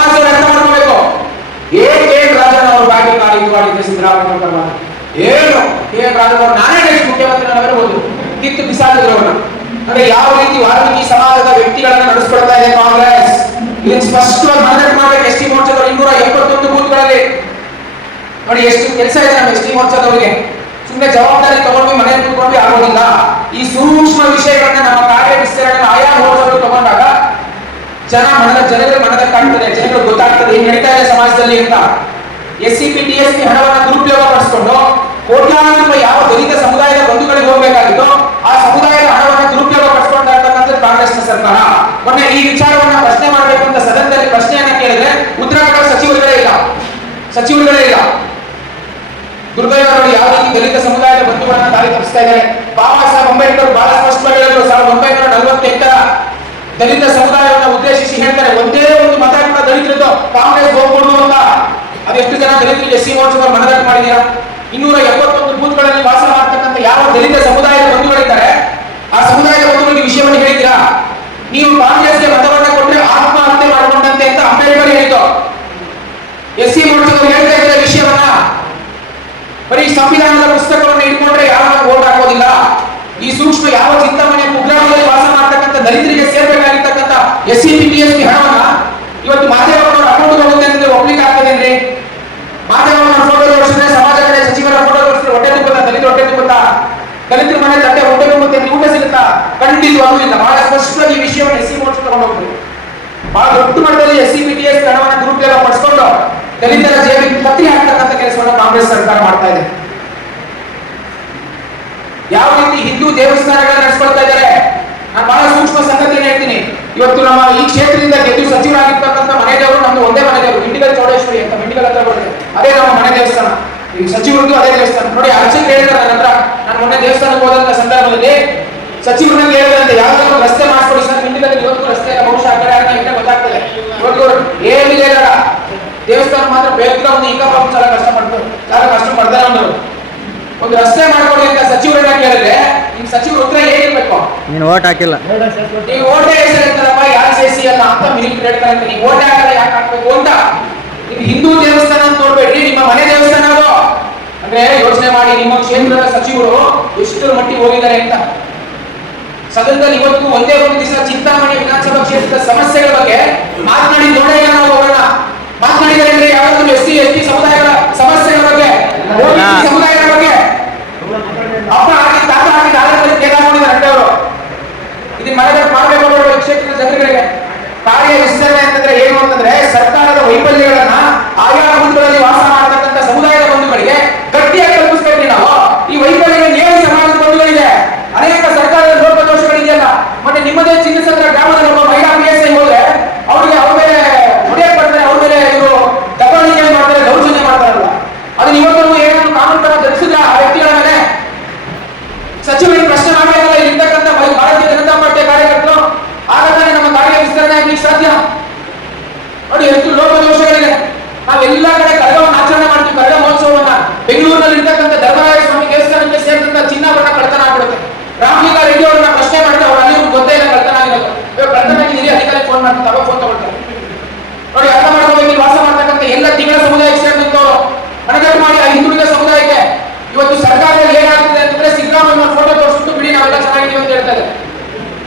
ಸಮಾಜದವರು ಅರ್ಥ ಮಾಡ್ಕೋಬೇಕು. ಏನ್ ರಾಜನ್ ಅವರು ಬಾಗಿ ಮಾಡಿದ್ರೆ ಸಿದ್ದರಾಮಯ್ಯ ಏನು ಏನ್ ರಾಜನ್ ಅವರು ನಾನೇ ನೆಕ್ಸ್ಟ್ ಮುಖ್ಯಮಂತ್ರಿ ಬರಬಹುದು ಕಿತ್ತು ಬಿಸಾಡಿದ್ರು ಅವ್ರನ್ನ. ಅಂದ್ರೆ ಯಾವ ರೀತಿ ವಾಲ್ಮೀಕಿ ಸಮಾಜದ ವ್ಯಕ್ತಿಗಳನ್ನ ನಡೆಸ್ಕೊಳ್ತಾ ಇದೆ ಕಾಂಗ್ರೆಸ್, ಇದನ್ನು ಸ್ಪಷ್ಟವಾಗಿ ಮನದಟ್ಟು ಮಾಡಬೇಕು. ಎಸ್ ಟಿ ಮೋರ್ಚಾದವರು 271 ಬೂತ್ಗಳಲ್ಲಿ ನೋಡಿ ಎಷ್ಟು ಕೆಲಸ ಇದೆ ನಮ್ಮ ಎಸ್ ಟಿ ಮೋರ್ಚಾದವರಿಗೆ. ಸುಮ್ಮನೆ ಜವಾಬ್ದಾರಿ ತಗೊಂಡು ಮನೆ ಕೂತ್ಕೊಂಡು ಆಗೋದಿಲ್ಲ. ಈ ಸೂಕ್ಷ್ಮ ವಿಷಯಗಳನ್ನ ನಮ್ಮ ಕಾರ್ಯ ವಿಸ್ತರಣೆ ಆಯಾ ಮೋರ್ಚಾಗಳು ತಗೊಂಡಾಗ ಜನಗಳ ಮನದ ಕಾಣ್ತದೆ, ಜನಗಳು ಗೊತ್ತಾಗ್ತದೆ ಏನ್ ನಡೀತಾ ಇದೆ ಸಮಾಜದಲ್ಲಿ ಅಂತ. SCP TSP ಹಣವನ್ನ ದುರುಪಯೋಗ ಪಡಿಸಿಕೊಂಡು ಕೋಟ್ಯಾಂತರ ರೂಪಾಯಿ ಯಾವ ದಲಿತ ಸಮುದಾಯದ ಬಂಧುಗಳಿಗೆ ಹೋಗಬೇಕಾಗಿತ್ತು ಆ ಸಮುದಾಯದ ಹಣವನ್ನ ದುರುಪಯೋಗ ಪಡಿಸಿಕೊಂಡ್ತಾ ಇರ್ತಕ್ಕಂಥದ್ದು ಕಾಂಗ್ರೆಸ್ನ ಸರ್ಕಾರ. ಮೊನ್ನೆ ಈ ವಿಚಾರವನ್ನ ಪ್ರಶ್ನೆ ಮಾಡಬೇಕು ಅಂತ ಸದನದಲ್ಲಿ ಪ್ರಶ್ನೆಯನ್ನ ಕೇಳಿದ್ರೆ ಉತ್ತರ ಕೊಡೋ ಸಚಿವರುಗಳೇ ಇಲ್ಲ. ದುರ್ದೈವಗಳು ಯಾವ ರೀತಿ ದಲಿತ ಸಮುದಾಯದ ಬಂಧುಗಳನ್ನ ದಾರಿ ತಪ್ಪಿಸ್ತಾ ಇದ್ದಾರೆ. ಬಾಬಾ ಸಾಹೇಬ್ ಅಂಬೇಡ್ಕರ್ ಬಹಳ ಸ್ಪಷ್ಟವಾಗಿ ಹೇಳಿದ್ರು. 1948 ದಲಿತ ಸಮುದಾಯವನ್ನು ಉದ್ದೇಶಿಸಿ ಹೇಳ್ತಾರೆ, ಒಂದೇ ಒಂದು ಮತ ಕೂಡ ದಲಿತರದ್ದು ಕಾಂಗ್ರೆಸ್ ಹೋಗ್ಬೋದು ಅಂತ. ಅದೆಷ್ಟು ಜನ ದಲಿತರಿಗೆ SC ಮೋರ್ಚಾದವರು ಮನದಟ್ಟು ಮಾಡಿದೀರಾ? 271 ಬೂತ್ಗಳಲ್ಲಿ ವಾಸ ಮಾಡ್ತಕ್ಕಂಥ ಯಾವ ದಲಿತ ಸಮುದಾಯದ ಬಂಧುಗಳಿದ್ದಾರೆ ಆ ಸಮುದಾಯದ ಬಂಧುಗಳಿಗೆ ವಿಷಯವನ್ನು ಹೇಳಿದ್ದೀರಾ? ನೀವು ಕಾಂಗ್ರೆಸ್ಗೆ ಮತವನ್ನ ಕೊಟ್ಟರೆ ಆತ್ಮಹತ್ಯೆ ಮಾಡಿಕೊಂಡಂತೆ ಅಂತ ಅಂಬೇಡ್ಕರ್ ಹೇಳಿದ್ದು. SC ಮೋರ್ಚಾದವರು ಹೇಳ್ತಾ ಇದ್ದಾರೆ ವಿಷಯವನ್ನ. ಬರೀ ಸಂವಿಧಾನದ ಪುಸ್ತಕವನ್ನು ಇಟ್ಕೊಂಡ್ರೆ ಯಾವಾಗ ವೋಟ್ ಹಾಕೋದಿಲ್ಲ. ಈ ಸೂಕ್ಷ್ಮ ಯಾವ ಚಿಂತಾಮಣಿ ಕುಗ್ರಾಮದಲ್ಲಿ ವಾಸ ಮಾಡ್ತಕ್ಕಂಥ ದಲಿತರಿಗೆ ಸೇರ್ಬೇಕಾಗಿರ್ತಕ್ಕಂಥ SCP TSP ಹಣವನ್ನ ಇವತ್ತು ಮಾದೇವಪ್ಪನವರ ಅಕೌಂಟ್ ಹೋಗುತ್ತೆ ಅಂದ್ರೆ ಒಪ್ಲಿಕ್ಕೆ ಆಗ್ತದೇನ್ರಿ? ಮಾದೇವಪ್ಪನವರ ಫೋಟೋ ತೋರಿಸಿದ್ರೆ ಸಮಾಜ ಕಡೆ ಸಚಿವರ ಫೋಟೋ ತೋರಿಸಿದ್ರೆ ಹೊಟ್ಟೆ ತುಂಬುತ್ತಾ? ದಲಿತ ಹೊಟ್ಟೆ ತುಂಬುತ್ತಾ? ದಲಿತರ ಮನೆ ತಟ್ಟೆ ಹೊಟ್ಟೆ ತುಂಬುತ್ತೆ, ಊಟ ಸಿಗುತ್ತಾ? ಖಂಡಿತವಾಗೂ ಇಲ್ಲ. ಬಹಳ ಸ್ಪಷ್ಟವಾಗಿ ಈ ವಿಷಯವನ್ನು SC ಮೋರ್ಚಾ ತಗೊಂಡು ಹೋಗ್ತೀವಿ. ಬಹಳ ದೊಡ್ಡ ಮಟ್ಟದಲ್ಲಿ SCP TSP ಹಣವನ್ನು ದುರುಪಯೋಗ ಪಡಿಸಿಕೊಂಡು ದಲಿತರ ಜೇಬಿಗೆ ಕತ್ತಿ ಹಾಕ್ತಕ್ಕಂಥ ಕೆಲಸವನ್ನು ಕಾಂಗ್ರೆಸ್ ಸರ್ಕಾರ ಮಾಡ್ತಾ ಇದೆ. ಯಾವ ರೀತಿ ಹಿಂದೂ ದೇವಸ್ಥಾನಗಳನ್ನ ನಡೆಸ್ಕೊಳ್ತಾ ಇದ್ದಾರೆ. ನಾನು ಬಹಳ ಸೂಕ್ಷ್ಮ ಸಂಗತಿಯನ್ನು ಹೇಳ್ತೀನಿ. ಇವತ್ತು ನಮ್ಮ ಈ ಕ್ಷೇತ್ರದಿಂದ ಗೆದ್ದು ಸಚಿವರಾಗಿರ್ತಕ್ಕಂಥ ಮನೆ ದೇವರು ನಮ್ದು ಒಂದೇ ಮನೆ ದೇವರು, ಇಂಡಿಗಲ್ ಚೌಡೇಶ್ವರಿ ಅಂತ ಮಿಂಡಿಗಲ್ ಹತ್ರ ಬರುತ್ತೆ. ಅದೇ ನಮ್ಮ ಮನೆ ದೇವಸ್ಥಾನ. ಈಗ ಸಚಿವರದ್ದು ಅದೇ ದೇವಸ್ಥಾನ. ನೋಡಿ ಅರ್ಚಕರು ಹೇಳಿದ್ರೆ ನನ್ನ ಹತ್ರ, ನಾನು ಮೊನ್ನೆ ದೇವಸ್ಥಾನಕ್ಕೆ ಹೋದಂತ ಸಂದರ್ಭದಲ್ಲಿ ಸಚಿವರನ್ನ ಹೇಳಿದ್ರೆ ಯಾವ್ದಾದ್ರು ರಸ್ತೆ ಮಾಡಿಸ್ಕೊಡಿ ಸರ್, ಮಿಂಡಿಗಲ್ ಇವತ್ತು ರಸ್ತೆ ಇಲ್ಲ, ಬಹುಶಃ ಆ ಕಡೆ ಆಗಲ್ಲ ಗೊತ್ತಾಗ್ತದೆ. ಇವತ್ತು ಏನಿದೆ ದೇವಸ್ಥಾನ ಮಾತ್ರ ಬೇಗ ಒಂದು ಚಾಲ ಕಷ್ಟ ಪಡ್ತಾರೆ ಅಂದರು. ಒಂದು ರಸ್ತೆ ಮಾಡ್ಕೊಡಿ ಅಂತ ಸಚಿವರನ್ನ ಕೇಳಿದ್ರೆ ನಿಮ್ ಸಚಿವರು ಉತ್ತರ ಏನಿರ್ಬೇಕು? ನೀನು ಓಟ್ ಹಾಕಿಲ್ಲ, ನೀವು ಓಟೇ ಹೆಸರಿರ್ತಾರಪ್ಪ, ಯಾರು ಸೇರಿಸಿ ಅಲ್ಲ ಅಂತ ಮಿನಿಸ್ಟರ್ ಹೇಳ್ತಾರೆ ಅಂತ. ನೀವು ಓಟೇ ಆಗಲ್ಲ ಯಾಕೆ ಹಾಕ್ಬೇಕು ಅಂತ. ನೀವು ಹಿಂದೂ ದೇವಸ್ಥಾನ ಅಂತ ನೋಡ್ಬೇಡ್ರಿ, ನಿಮ್ಮ ಮನೆ ದೇವಸ್ಥಾನ ಅದು. ಅಂದ್ರೆ ಯೋಚನೆ ಮಾಡಿ ನಿಮ್ಮ ಕ್ಷೇತ್ರದ ಸಚಿವರು ಎಷ್ಟು ಮಟ್ಟಿಗೆ ಹೋಗಿದ್ದಾರೆ ಅಂತ. ಸದನದಲ್ಲಿ ಇವತ್ತು ಒಂದೇ ಒಂದು ದಿವಸ ಚಿಂತಾಮಣಿ ವಿಧಾನಸಭಾ ಕ್ಷೇತ್ರದ ಸಮಸ್ಯೆಗಳ ಬಗ್ಗೆ ಮಾತನಾಡಿ ನೋಡೇ ಇಲ್ಲ. ನಾವು ಹೋಗೋಣ ಮಾತನಾಡಿದರೆ ಅಂದ್ರೆ ಯಾವತ್ತು SC ST ಸಮುದಾಯಗಳ ಸಮಸ್ಯೆಗಳ ಬಗ್ಗೆ, ಸಮುದಾಯಗಳ ಬಗ್ಗೆ ಅಪ್ಪ ಹಾಕಿ ತಾತ ಹಾಕಿ ಆಡಳಿತದಲ್ಲಿ ಕೇಳಾಕೊಂಡಿದ್ದಾರೆ ಅವರು. ಇದನ್ನ ಮನದಟ್ಟು ಮಾಡಬೇಕು ಕ್ಷೇತ್ರದ ಜನರಿಗೆ. ಕಾರ್ಯ ವಿಸ್ತರಣೆ ಅಂತಂದ್ರೆ ಏನು ಅಂತಂದ್ರೆ ಸರ್ಕಾರದ ವೈಫಲ್ಯಗಳನ್ನ ಆಯಾ ಬೂತ್ಗಳಲ್ಲಿ ವಾಸ ಮಾಡತಕ್ಕಂಥ ಸಮುದಾಯದ ಬಂಧುಗಳಿಗೆ ಗಟ್ಟಿಯಾಗಿ ಕಲ್ಪಿಸ್ಬೇಕು. ನಾವು ಈ ವೈಫಲ್ಯಗಳನ್ನು ಏನು ಸಮಾಜದ ಬಂಧುಗಳಿದೆ, ಅನೇಕ ಸರ್ಕಾರದ ಲೋಪದೋಷಗಳಿದೆಯಲ್ಲ. ಮತ್ತೆ ನಿಮ್ಮದೇ ಚಿನ್ನಸಂದ್ರ ಗ್ರಾಮದ ಒಬ್ಬ ಮಹಿಳಾ PSI ಹೋದ್ರೆ ಅವ್ರಿಗೆ ಅವ್ರ ಮೇಲೆ ಹೊಡೆಯಕ್ಕೆ ಬರ್ತಾರೆ, ಅವ್ರ ಮೇಲೆ ಇವರು ದಬ್ಬಾಳಿಕೆ ಮಾಡ್ತಾರೆ, ದೌರ್ಜನ್ಯ ಮಾಡ್ತಾರಲ್ಲ. ಅದನ್ನ ಇವತ್ತು ಏನಾದ್ರು ಕಾನೂನು ತರ ಧರಿಸಿದ್ರ ಆ ವ್ಯಕ್ತಿಗಳ ಮೇಲೆ ಸಚಿವರಿಗೆ ಪ್ರಶ್ನೆ ಮಾಡಬೇಕಲ್ಲ. ಇರ್ತಕ್ಕಂಥ ಭಾರತೀಯ ಜನತಾ ಪಾರ್ಟಿಯ ಕಾರ್ಯಕರ್ತರು ಆಗತಾನೆ ನಮ್ಮ ಕಾರ್ಯ ವಿಸ್ತರಣೆ ಆಗ್ಲಿಕ್ಕೆ ಸಾಧ್ಯ. ನೋಡಿ ಎಷ್ಟು ಲೋಪದೋಷಗಳಿದೆ. ನಾವೆಲ್ಲ ಕಡೆ ಕರಗವನ್ನು ಆಚರಣೆ ಮಾಡ್ತೀವಿ, ಕರಗ ಮಹೋತ್ಸವವನ್ನ. ಬೆಂಗಳೂರಿನಲ್ಲಿ ಇರ್ತಕ್ಕಂಥ ಧರ್ಮರಾಯ ಸ್ವಾಮಿ ದೇವಸ್ಥಾನಕ್ಕೆ ಸೇರಿದಂತ ಚಿನ್ನಾಭರಣ ಕಳ್ತನ ಆಗ್ಬಿಡುತ್ತೆ. ರಾಮಲಿಂಗಾ ರೆಡ್ಡಿ ಅವ್ರನ್ನ ಪ್ರಶ್ನೆ ಮಾಡಿದ್ರೆ ಅವ್ರು ಅಲ್ಲಿ ಗೊತ್ತೇ ಇಲ್ಲ ಕಳ್ತನ ಆಗಿರೋದು. ಕಳ್ತನ ಹಿರಿಯ ಅಧಿಕಾರಿ ಫೋನ್ ಮಾಡ್ತಾರೆ, ತಗೋ ಫೋನ್ ತಗೊಳ್ತಾರೆ. ನೋಡಿ ಅರ್ಥ ಮಾಡ್ಕೋಬೇಕು. ವಾಸ ಮಾಡ್ತಕ್ಕಂಥ ಎಲ್ಲ ತಿಂಗಳ ಸಮುದಾಯಕ್ಕೆ ಸೇರಿದಂತವ್ರು ಮನಗಟ್ಟು ಮಾಡಿ ಆ ಹಿಂದುಳಿದ ಸಮುದಾಯಕ್ಕೆ ಇವತ್ತು ಸರ್ಕಾರದಲ್ಲಿ ಏನಾಗ್ತಿದೆ ಅಂತಂದ್ರೆ ಸಿದ್ದರಾಮಯ್ಯ ಫೋಟೋ ತೋರಿಸ್ಬಿಟ್ಟು ಬಿಡಿ ನಾವೆಲ್ಲ ಚೆನ್ನಾಗಿದ್ದೀವಿ ಅಂತ ಹೇಳ್ತಾರೆ.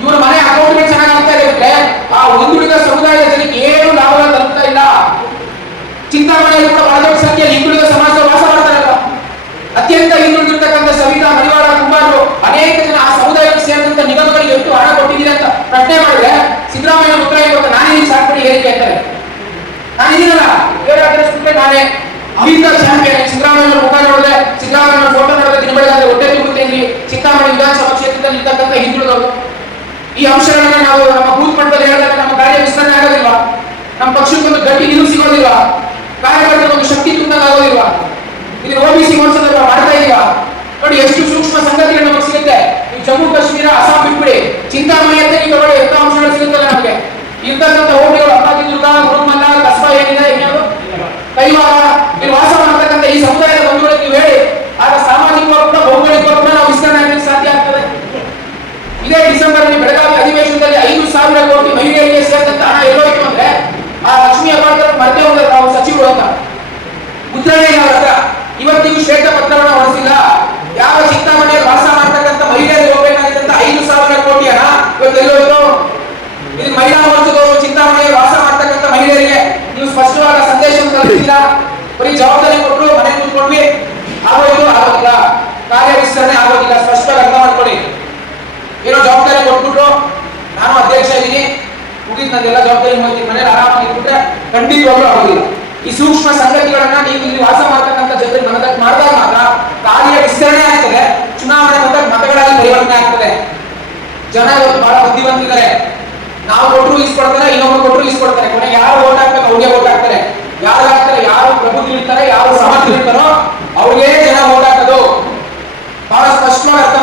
ಇವ್ರ ಮನೆ ಅಕೌಂಟ್ಮೆಂಟ್ ಚೆನ್ನಾಗಾಗ್ತಾ ಇದೆ, ಆ ಹಿಂದುಳಿದ ಸಮುದಾಯದ ಜನಕ್ಕೆ ಏನು ಲಾಭ ತಲುಪ್ತಾ ಇಲ್ಲ. ಚಿಂತಾಮಣಿಯಲ್ಲಿ ಕೂಡ ಬಹಳ ದೊಡ್ಡ ಸಂಖ್ಯೆಯಲ್ಲಿ ಹಿಂದುಳಿದ ಸಮಾಜ ವಾಸ ಮಾಡ್ತಾರಲ್ಲ. ಅತ್ಯಂತ ಹಿಂದುಳಿದಿರ್ತಕ್ಕಂಥ ಸವಿತಾ ಮರಿವಾಳ ಕುಂಬಾರರು ಅನೇಕ ಜನ ಆ ಸಮುದಾಯಕ್ಕೆ ಸೇರಿದಂತ ನಿಗಮಗಳಿಗೆ ಎಷ್ಟು ಹಣ ಕೊಟ್ಟಿದ್ದೀರಿ ಅಂತ ಪ್ರಶ್ನೆ ಮಾಡಿದ್ರೆ ಸಿದ್ದರಾಮಯ್ಯ ಉತ್ತರ ಏನು? ನಾನೇ ಸಾಕ್ಬಿಡಿ ಏರಿಕೆ ಅಂತಾರೆ. ನಾನಿದ್ದೀನಲ್ಲ ಬೇರೆ ನಾನೇ ಅವಿಂದ ಚಾಂಪಿಯನ್. ಸಿದ್ದರಾಮಯ್ಯ ಮುಖ ನೋಡಿದ್ರೆ, ಸಿದ್ದರಾಮಯ್ಯ ಫೋಟೋ ನೋಡಿದ್ರೆ ದಿನ ಬೆಳಗಾದ್ರೆ ಹೊಟ್ಟೆ ತುಂಬುತ್ತೇನ್ರಿ ಚಿಂತಾಮಣಿ ವಿಧಾನಸಭಾ ಕ್ಷೇತ್ರದಲ್ಲಿ ಇರ್ತಕ್ಕಂಥ ಹಿಂದುಳಿದವರು. ಈ ಅಂಶಗಳನ್ನ ನಾವು ನಮ್ಮ ಬೂತ್ ಮಟ್ಟದಲ್ಲಿ ಹೇಳಿದಾಗ ನಮ್ಮ ಕಾರ್ಯ ವಿಸ್ತರಣೆ ಆಗೋದಿಲ್ವಾ? ನಮ್ಮ ಪಕ್ಷಕ್ಕೊಂದು ಗಟ್ಟಿ ನಿಲುವು ಸಿಗೋದಿಲ್ವಾ? ಕಾರ್ಯಕರ್ತರಿಗೊಂದು ಶಕ್ತಿ ತುಂಬಿದಾಗೋದಿಲ್ವಾ? ಇದನ್ನ OBC ಮೋರ್ಚಾದ ಮಾಡ್ತಾ ಇದೀವ. ನೋಡಿ ಎಷ್ಟು ಸೂಕ್ಷ್ಮ ಸಂಗತಿಗಳು ನಮಗೆ ಸಿಗುತ್ತೆ. ನೀವು ಜಮ್ಮು ಕಾಶ್ಮೀರ ಅಸ್ಸಾಂ ಬಿಟ್ಬಿಡಿ, ಚಿಂತಾಮಣಿ ಅಂತ ನೀವು ನೋಡಿ ಎಂತ ಅಂಶಗಳು ಸಿಗುತ್ತಲ್ಲ ನಮಗೆ. ಇರ್ತಕ್ಕಂಥ ಹೋಟೆಲ್ ಅಪ್ಪಾಜಿ ದುರ್ಗ, ಗುರುಮಲ್ಲ, ಕಸ್ಬಾ ಏನಿದೆ, ಇನ್ನೇನು ಕೈವಾರ, ಇಲ್ಲಿ ವಾಸ ಮಾಡ್ತಕ್ಕಂಥ ಈ ಸಮುದಾಯದ ಬಂಧುಗಳಿಗೆ ನೀವು ಹೇಳಿ, ಆಗ ಸಾಮಾಜಿಕವಾಗಿ ಕೂಡ ಭೌಗೋಳಿಕವಾಗಿ ಕೂಡ ನಾವು ವಿಸ್ತರಣೆ ಆಗಲಿಕ್ಕೆ ಸಾಧ್ಯ ಆಗ್ತದೆ. ಇದೇ ಡಿಸೆಂಬರ್ ಬೆಳಗಾವಿ ಅಧಿವೇಶನದಲ್ಲಿ 5,000 ಕೋಟಿ ಮಹಿಳೆಯರಿಗೆ ಸೇರಿದಂತ ಹಣ ಎಲ್ಲೋಯ್ತು ಅಂದ್ರೆ ಆ ಲಕ್ಷ್ಮೀ ಹೆಬ್ಬಾಳ್ಕರ್ ಬರೀ ಜವಾಬ್ದಾರಿ ಕೊಟ್ಟರು ಮನೆ ಕೂತ್ಕೊಂಡ್ವಿ ಆಗೋಯ್ತು ಆಗೋದಿಲ್ಲ, ಕಾರ್ಯ ವಿಸ್ತರಣೆ ಆಗೋದಿಲ್ಲ. ಸ್ಪಷ್ಟವಾಗಿ ಅರ್ಥ ಮಾಡ್ಕೊಳ್ಳಿ. ಏನೋ ಜವಾಬ್ದಾರಿ ಕೊಟ್ಬಿಟ್ರು, ನಾನು ಅಧ್ಯಕ್ಷ ಇದ್ದೀನಿ, ಮುಗಿದ್ ನಂದೆಲ್ಲ ಜವಾಬ್ದಾರಿ ಹೋಗ್ತೀನಿ, ಮನೇಲಿ ಆರಾಮಾಗಿ ಇಟ್ಬಿಟ್ರೆ ಖಂಡಿತವಾಗ್ಲೂ ಆಗೋದಿಲ್ಲ. ಈ ಸೂಕ್ಷ್ಮ ಸಂಗತಿಗಳನ್ನ ನೀವು ಇಲ್ಲಿ ವಾಸ ಮಾಡ್ತಕ್ಕಂಥ ಜನರಿಗೆ ಮನದಟ್ಟು ಮಾಡಿದಾಗ ಮಾತ್ರ ಕಾರ್ಯ ವಿಸ್ತರಣೆ ಆಗ್ತದೆ, ಚುನಾವಣೆ ಬಂದಾಗ ಮತಗಳಲ್ಲಿ ಪರಿವರ್ತನೆ ಆಗ್ತದೆ. ಜನ ಇವತ್ತು ಬಹಳ ಬುದ್ಧಿವಂತಿದ್ದಾರೆ. ನಾವು ಕೊಟ್ಟರು ಇಸ್ಕೊಡ್ತಾರೆ, ಇನ್ನೊಬ್ರು ಕೊಟ್ಟರು ಇಸ್ಕೊಡ್ತಾರೆ. ಕೊನೆಗೆ ಯಾರು ಓಟ್ ಹಾಕ್ತಾರೆ ಅವ್ರಿಗೆ ಓಟ್ ಹಾಕ್ತಾರೆ. ಯಾರು ಹಾಕ್ತಾರೆ, ಯಾರು ಪ್ರಬುದ್ಧರಿರ್ತಾರೆ, ಯಾರು ಸಮರ್ಥರಿರ್ತಾರೋ ಅವ್ರಿಗೆ ಜನ ಓಟ್ ಹಾಕೋದು. ಬಹಳ ಸ್ಪಷ್ಟವಾಗಿ ಅರ್ಥ